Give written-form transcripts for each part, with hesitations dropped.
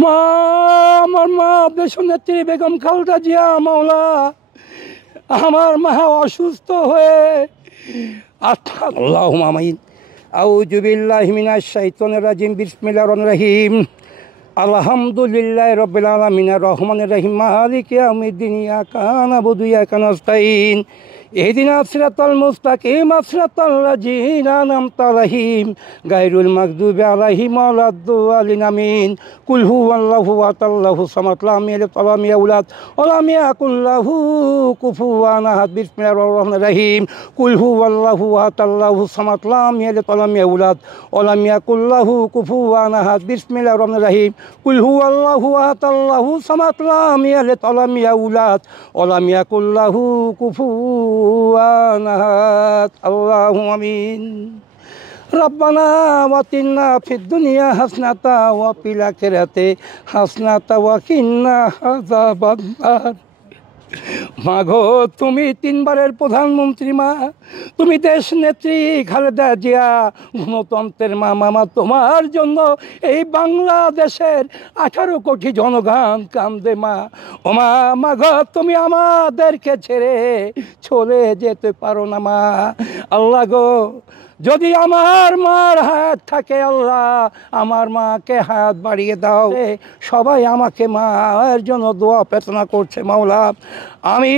মা, আমার মা দেশনেত্রী বেগম খালেদা জিয়া মাওলা, আমার মা অসুস্থ হয়ে আল্লাহুম্মা আমিন। আউযু বিল্লাহি মিনাশ শাইতানির রাজিম। বিসমিল্লাহির রহমানির রহিম। আলহামদুলিল্লাহি রাব্বিল আলামিন আর রহমানির রহিম মালিকি ইয়াউমিদ্দিন। ইয়্যাকা না'বুদু ওয়া ইয়্যাকা নাস্তাঈন। ইহদিনাস সিরাতাল মুস্তাকিম সিরাতাল লাযীনা আন'আমতা আলাইহিম গায়রুল মাগদুবি আলাইহিম ওয়ালাদ-দাল্লিন। আমিন। কুল হুয়াল্লাহু আহাদ সামাদ লাম ইয়ালিদ ওয়া লাম ইউলাদ ওয়া লাম ইয়াকুল লাহু কুফুওয়ান আহাদ। বিসমিল্লাহির রহমানির রহিম। কুল হুয়াল্লাহু আহাদ সামাদ লাম ইয়ালিদ ওয়া লাম ইউলাদ ওয়া লাম ইয়াকুল লাহু কুফুওয়ান আহাদ। বিসমিল্লাহির রহমানির রহিম। কুল হুয়াল্লাহু আহাদ সামাদ লাম ইয়ালিদ ওয়া লাম ইউলাদ ওয়া লাম ইয়াকুল লাহু কুফুওয়ান আহাদ। আল্লাহুম্মা আমিন। রব্বানা আতিনা ফিদ দুনিয়া হাসনাতা ওয়া ফিল আখিরাতি হাসনাতা ওয়া কিনা আযাবান নার। মা গো, তুমি তিনবারের প্রধানমন্ত্রী মা, তুমি দেশ নেত্রী খালেদা জিয়া, গণতন্ত্রের মা। মামা, তোমার জন্য এই বাংলাদেশের 18 কোটি জনগণ কান্দে মা। ও মা, মা গো, তুমি আমাদেরকে ছেড়ে চলে যেতে পারো না মা। আল্লাহ গো, যদি আমার মার হায়াত থাকে, আল্লাহ আমার মাকে হায়াত বাড়িয়ে দাও। সবাই আমাকে মায়ের জন্য দোয়া প্রার্থনা করছে মাওলা। আমি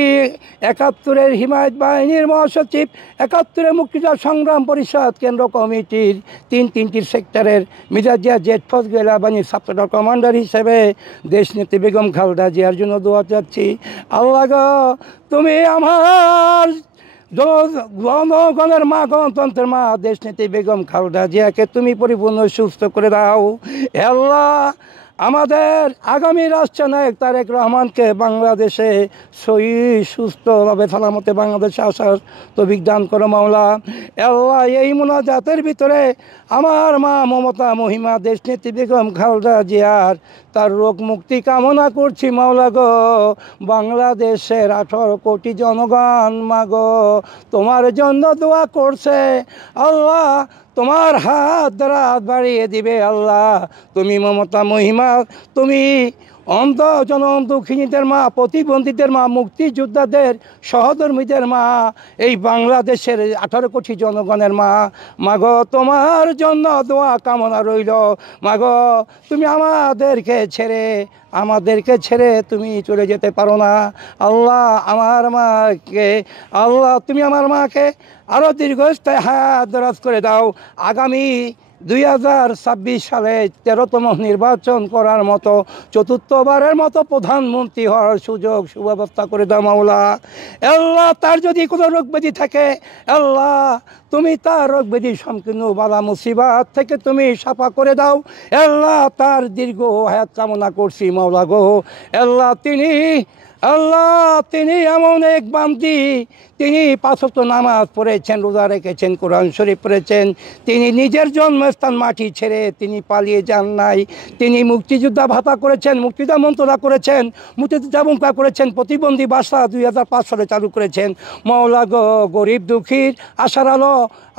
71-এর হিমায়ত বাহিনীর মহাসচিব, 71-এর মুক্তিযুদ্ধ সংগ্রাম পরিষদ কেন্দ্র কমিটির তিনটি সেক্টরের মিজাজিয়া জেট ফোর্স গেলা বাহিনীর সাবসেক্টর কমান্ডার হিসেবে দেশনেত্রী বেগম খালেদা জিয়ার জন্য দোয়া চাচ্ছি। আল্লাহ গো, তুমি আমার জনগণের মা, গণতন্ত্রের মা দেশনেত্রী বেগম খালেদা জিয়াকে তুমি পরিপূর্ণ সুস্থ করে দাও। আল্লাহ, আমাদের আগামী রাষ্ট্রনায়ক তারেক রহমানকে বাংলাদেশে সহি সুস্থভাবে সালামতে বাংলাদেশে আসার তৌফিক দান করো মাওলা। আল্লাহ, এই মুনাজাতের ভিতরে আমার মা মমতা মহিমা দেশনেত্রী বেগম খালেদা জিয়ার তার রোগ মুক্তি কামনা করছি মাওলা গো। বাংলাদেশের 18 কোটি জনগণ মা গো তোমার জন্য দোয়া করছে। আল্লাহ, তোমার হাত দ্বারা বাড়িয়ে দিবে। আল্লাহ, তুমি মমতা মহিমা, তুমি অন্ধ দুঃখিনীদের মা, প্রতিবন্ধীদের মা, মুক্তিযোদ্ধাদের সহধর্মীদের মা, এই বাংলাদেশের 18 কোটি জনগণের মা। মাগো, তোমার জন্য দোয়া কামনা রইল। মাগো, তুমি আমাদেরকে ছেড়ে তুমি চলে যেতে পারো না। আল্লাহ, আমার মাকে, আল্লাহ তুমি আমার মাকে আরও দীর্ঘস্থায়ী হায়াত দরাজ করে দাও। আগামী 2026 সালে 13তম নির্বাচন করার মতো, 4র্থবারের মতো প্রধানমন্ত্রী হওয়ার সুযোগ সুব্যবস্থা করে দাও মাওলা। আল্লাহ, তার যদি কোনো রোগ ব্যাধি থাকে, আল্লাহ তুমি তার রোগ ব্যাধি সংকীর্ণ বালা মুসিবাত থেকে তুমি সাফা করে দাও। আল্লাহ, তার দীর্ঘ হায়াত কামনা করছি মাওলা গো। আল্লাহ, তিনি এমন এক বান্দি, তিনি 5 ওয়াক্ত নামাজ পড়েছেন, রোজা রেখেছেন, কোরআন শরীফ পড়েছেন। তিনি নিজের জন্মস্থান মাটি ছেড়ে তিনি পালিয়ে যান নাই। তিনি মুক্তিযোদ্ধা ভাতা করেছেন, মুক্তিযোদ্ধা মন্ত্রণা করেছেন, মুক্তিযোদ্ধা মুক্তা করেছেন, প্রতিবন্ধী ভাষা 2005 সালে চালু করেছেন। মাওলা গো, গরিব দুঃখীর আশার আলো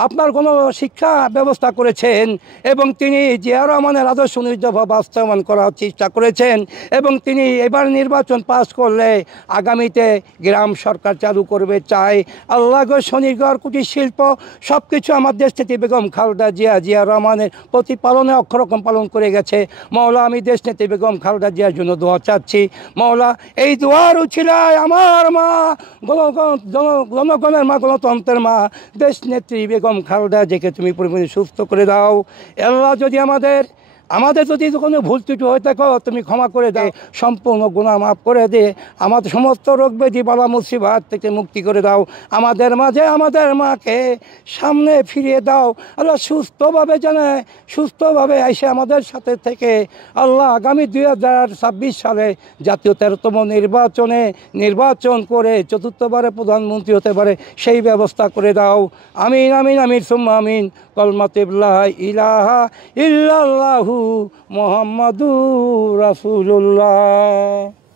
আপনার কোনো শিক্ষা ব্যবস্থা করেছেন এবং তিনি জিয়া রহমানের আদর্শ অনুযায়ী বাস্তবায়ন করার চেষ্টা করেছেন এবং তিনি এবার নির্বাচন পাস করলে আগামীতে গ্রাম সরকার চালু করবে চাই। আল্লাহ গো, স্বনির্ভর কুটির শিল্প সব কিছু আমার দেশনেত্রী বেগম খালেদা জিয়া রহমানের প্রতিপালনে অক্ষরকম পালন করে গেছে। মাওলা, আমি দেশনেত্রী বেগম খালেদা জিয়ার জন্য দোয়া চাচ্ছি মাওলা। এই দোয়ার উছিলায় আমার মা, জনগণের মা, গণতন্ত্রের মা দেশনেত্রী বেগম খালেদা জিয়াকে তুমি পরিপূর্ণ সুস্থ করে দাও। আল্লাহ, যদি আমাদের যদি কোনো ভুল ত্রুটি হয়ে থাকো তুমি ক্ষমা করে দাও, সম্পূর্ণ গুনাহ মাফ করে দে, আমাদের সমস্ত রোগ ব্যাধি বালা মুসিবত থেকে মুক্তি করে দাও। আমাদের মাঝে আমাদের মাকে সামনে ফিরিয়ে দাও। আল্লাহ, সুস্থভাবে এসে আমাদের সাথে থেকে আল্লাহ আগামী 2026 সালে জাতীয় 13তম নির্বাচন করে 4র্থবারে প্রধানমন্ত্রী হতে পারে সেই ব্যবস্থা করে দাও। আমিন আমিন আমিন সুম্মা আমিন। কলমাতে লা ইলাহা ইল্লাল্লাহু মুহাম্মাদুর রাসূলুল্লাহ।